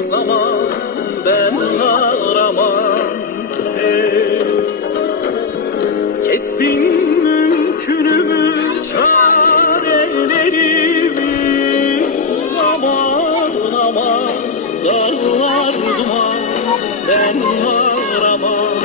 zaman ben aramam Hey. Kestin mümkünümü çarelerimi? Aman aman dağlar duman Ben aramam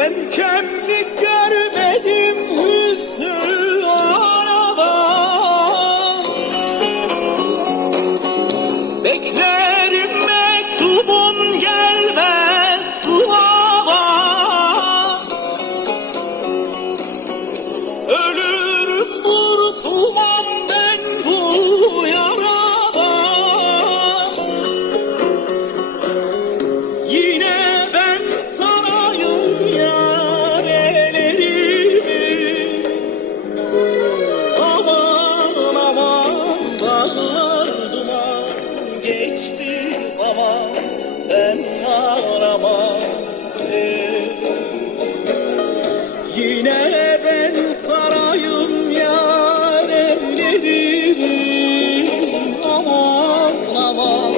Ben kemlik görmedim hüsnü arada Beklerim mektubun gelmez sınava Ölürüm kurtulmam sen ağlama Yine ben sarayım yar evlerim Ama ağlama